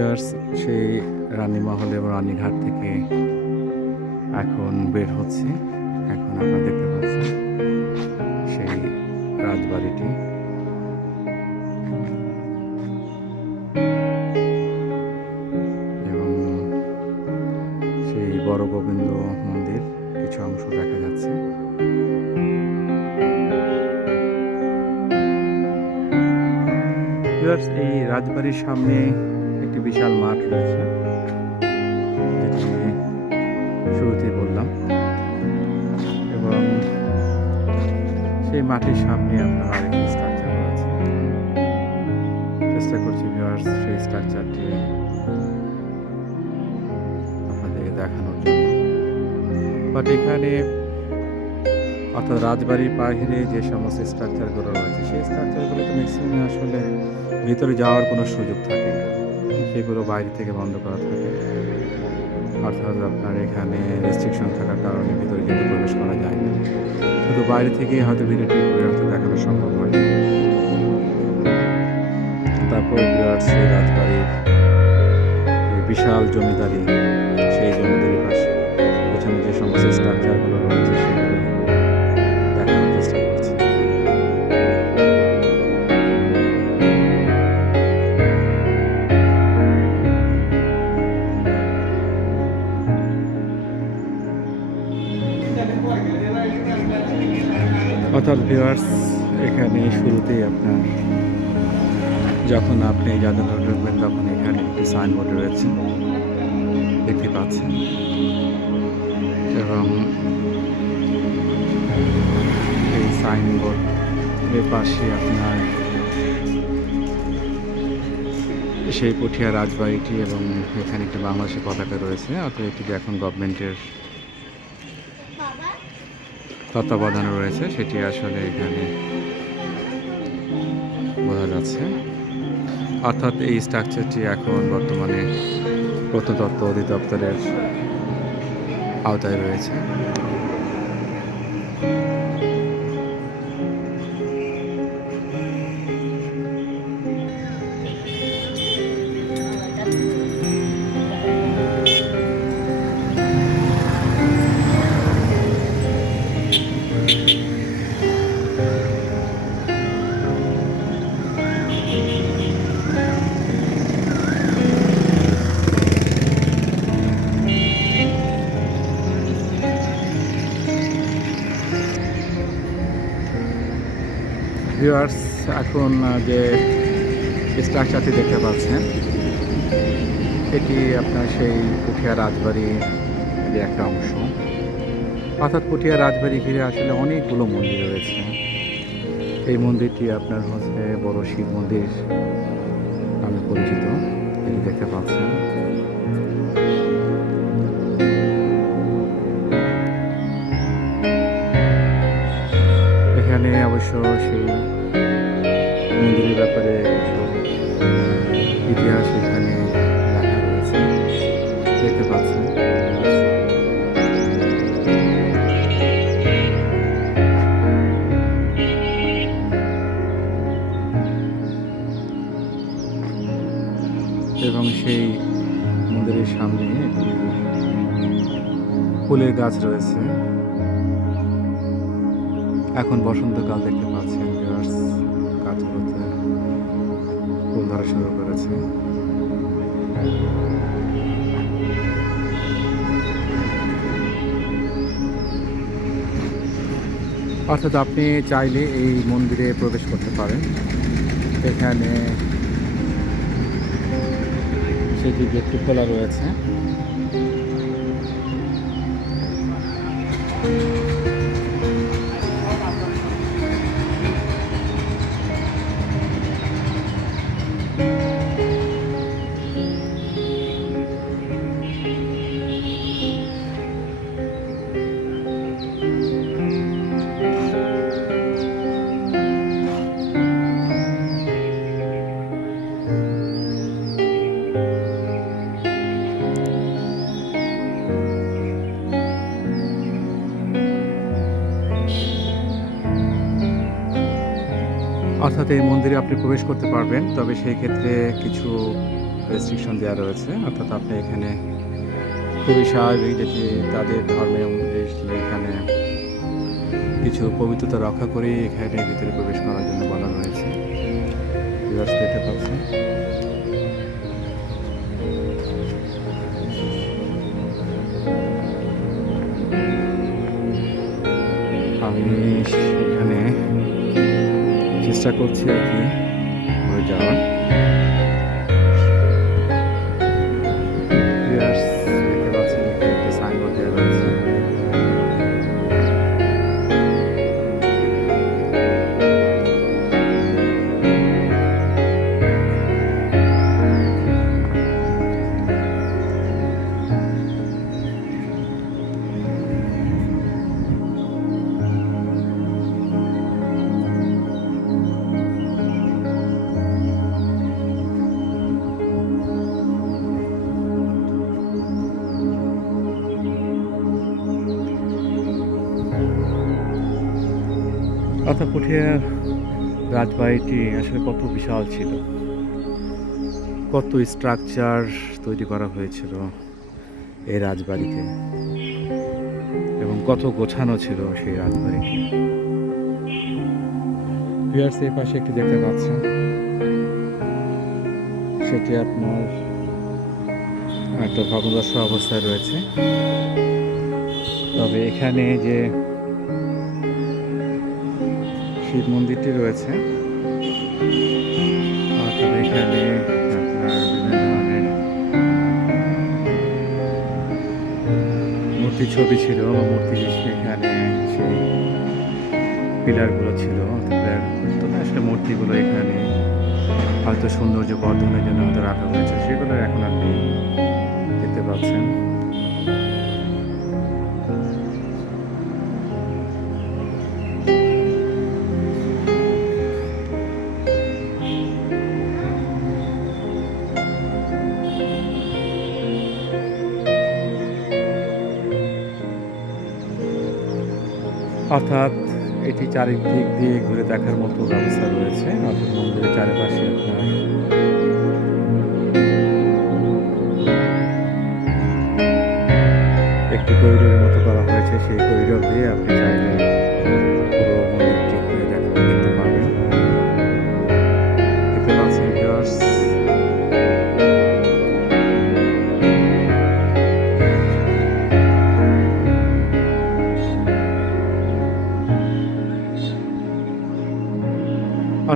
Viewers সেই রানীমহল এবং রানীঘাট থেকে এখন বের হচ্ছে। এখন আপনারা দেখতে পাচ্ছেন সেই রাজবাড়িটি। এবং সেই বড় গোবিন্দ মন্দির কিছু অংশ দেখা যাচ্ছে। এই রাজবাড়ির সামনে বিশাল মাঠ রয়েছে। যেটি আমি বললাম। এবং সেই মাঠের সামনে আপনার আরেকটি স্ট্রাকচার রয়েছে। চেষ্টা করছি ভিউয়ার্স সেই স্ট্রাকচারটি আপনাদেরকে দেখানোর জন্য। বাট এখানে অর্থাৎ রাজবাড়ির বাহিরে যে সমস্ত স্ট্রাকচারগুলো রয়েছে, সেই স্ট্রাকচারগুলো স্ট্রাকচারগুলোতে ম্যাক্সিমাম আসলে ভিতরে যাওয়ার কোনো সুযোগ থাকে না। সেগুলো বাইরে থেকে বন্ধ করা থাকে। অর্থাৎ আপনার এখানে রেস্ট্রিকশন থাকার কারণে ভিতরে যেহেতু প্রবেশ করা যায় না। শুধু বাইরে থেকেই হয়তো ভিডিওটি করে হয়তো দেখানো সম্ভব হয়। তারপর বিরাট সেই রাজবাড়ির বিশাল জমিদারি, সেই জমিদারি পাশে পেছনে যে সমস্ত স্ট্রাকচারগুলো ভিউয়ার্স এখানে শুরুতেই আপনার, যখন আপনি জাদুঘর ঢুকবেন, তখন এখানে একটি সাইনবোর্ড রয়েছে। দেখতে পাচ্ছেন। এবং এই সাইনবোর্ড এর পাশে আপনার সেই পুঠিয়া রাজবাড়িটি এবং এখানে একটি বাংলাদেশের পতাকা রয়েছে। অর্থাৎ এটি এখন গভর্নমেন্টের তত্ত্বাবধানে রয়েছে, সেটি আসলে এখানে বোঝা যাচ্ছে। অর্থাৎ এই স্ট্রাকচারটি এখন বর্তমানে প্রত্নতত্ত্ব অধিদপ্তরের আওতায় রয়েছে। ভিউয়ার্স এখন যে স্ট্রাকচারটি দেখতে পাচ্ছেন, এটি আপনার সেই পুঠিয়া রাজবাড়ির একটা অংশ। অর্থাৎ পুঠিয়া রাজবাড়ি ঘিরে আসলে অনেকগুলো মন্দির রয়েছে। এই মন্দিরটি আপনার হচ্ছে বড় শিব মন্দির নামে পরিচিত, এটি দেখতে পাচ্ছেন। এখানে অবশ্য সেই মন্দিরের ব্যাপারে ইতিহাস এখানে রয়েছে। দেখতে পাচ্ছেন। এবং সেই মন্দিরের সামনে ফুলের গাছ রয়েছে। এখন বসন্তকাল দেখতে পাচ্ছেন ভিউয়ার্স গাছগুলোতে ফুল ধরা শুরু করেছে। অর্থাৎ আপনি চাইলে এই মন্দিরে প্রবেশ করতে পারেন। এখানে সেটি গেটটি খোলা রয়েছে। অর্থাৎ এই মন্দিরে আপনি প্রবেশ করতে পারবেন, তবে সেই ক্ষেত্রে কিছু রেস্ট্রিকশন দেওয়া রয়েছে। অর্থাৎ আপনি এখানে খুবই স্বাভাবিক যেটি তাদের ধর্মে অনুযায়ী এখানে কিছু পবিত্রতা রক্ষা করে এখানে ভিতরে প্রবেশ করার জন্য বলা রয়েছে। দেখতে পাচ্ছেন? চেষ্টা করছি আর কি। পুঠিয়ার রাজবাড়িটি আসলে কত বিশাল ছিল। কত স্ট্রাকচার তৈরি করা হয়েছিল এই রাজবাড়িতে। এবং কত গোছানো ছিল সেই রাজবাড়িটি। পিয়ার্স এই পাশে একটি দেখতে পাচ্ছেন। সেটি আপনার একটা ভগ্নদশ অবস্থায় রয়েছে। তবে এখানে যে শিব মন্দিরটি রয়েছে। এখানে মূর্তি ছবি ছিল বা মূর্তি সেখানে সেই পিলারগুলো ছিল। আসলে মূর্তিগুলো এখানে হয়তো সৌন্দর্য বর্ধনের জন্য হয়তো রাখা হয়েছে। সেগুলো এখন আপনি দেখতে পাচ্ছেন। অর্থাৎ এটি চারিদিক দিয়ে ঘুরে দেখার মতো ব্যবস্থা রয়েছে, অর্থাৎ মন্দিরের চারিপাশে আপনার একটি করিডোরের মতো করা হয়েছে। সেই করিডোর দিয়ে আপনি চাইলে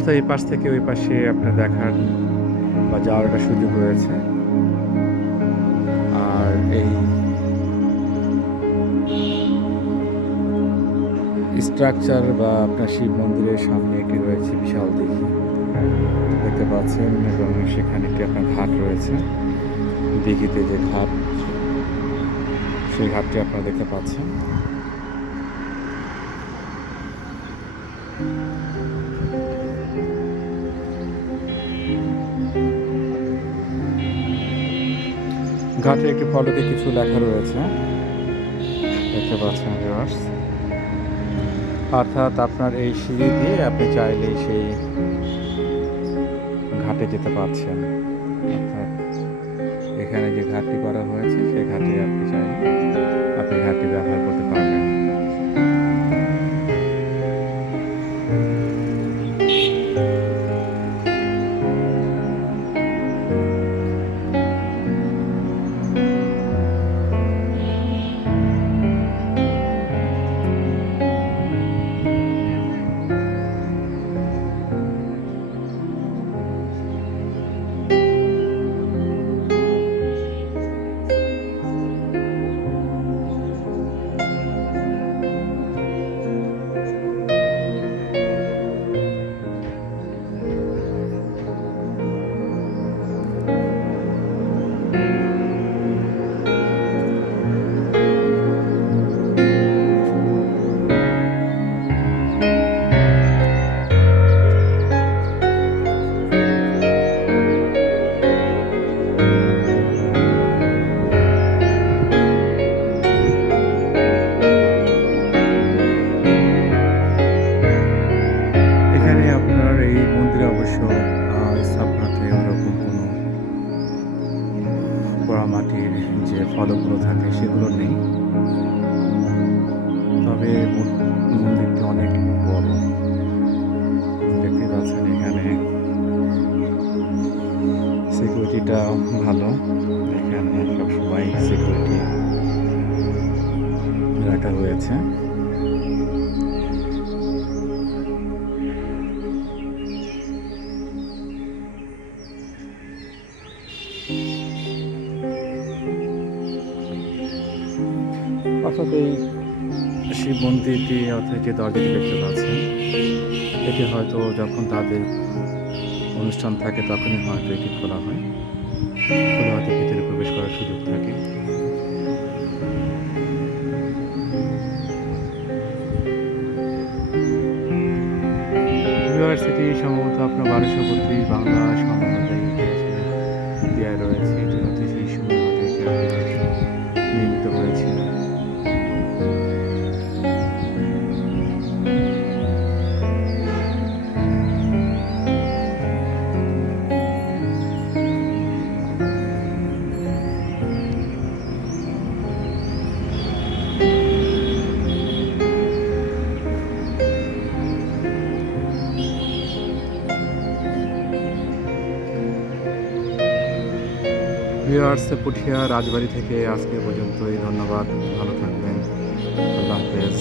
অর্থাৎ এই পাশ থেকে ওই পাশে আপনার দেখার বা যাওয়ার একটা সুযোগ রয়েছে। আর এই স্ট্রাকচার বা আপনার শিব মন্দিরের সামনে একটি রয়েছে বিশাল দিঘি। দেখতে পাচ্ছেন এবং সেখানে একটি আপনার ঘাট রয়েছে। দিঘিতে যে ঘাট, সেই ঘাটটি আপনারা দেখতে পাচ্ছেন। ঘাটে একটি ফলকে কিছু লেখা রয়েছে। দেখতে পাচ্ছেন ভিউয়ার্স অর্থাৎ আপনার এই সিঁড়ি দিয়ে আপনি চাইলেই সেই ঘাটে যেতে পারছেন। অর্থাৎ এখানে যে ঘাটটি করা হয়েছে সেই ঘাটে আপনি চাইলে আপনি ঘাটটি ব্যবহার করতে পারবেন। সিকিউরিটিটা ভালো। এখানে সবসময় সিকিউরিটি রাখা হয়েছে। অর্থাৎ এই শিব মন্দিরটি অর্থাৎ যে দরজাটি দেখতে পাচ্ছেন, এটি হয়তো যখন তাদের অনুষ্ঠান থাকে তখনই হয়তো এটি খোলা হয়। খোলা ভিতরে প্রবেশ করার সুযোগ থাকে। ইউনিভার্সিটি সম্ভবত আপনার বারোশো বত্রিশ বাংলা সমন্বয় ভিউয়ার্স পুঠিয়া রাজবাড়ি থেকে আজকে পর্যন্তই। ধন্যবাদ। ভালো থাকবেন। আল্লাহ হাফেজ।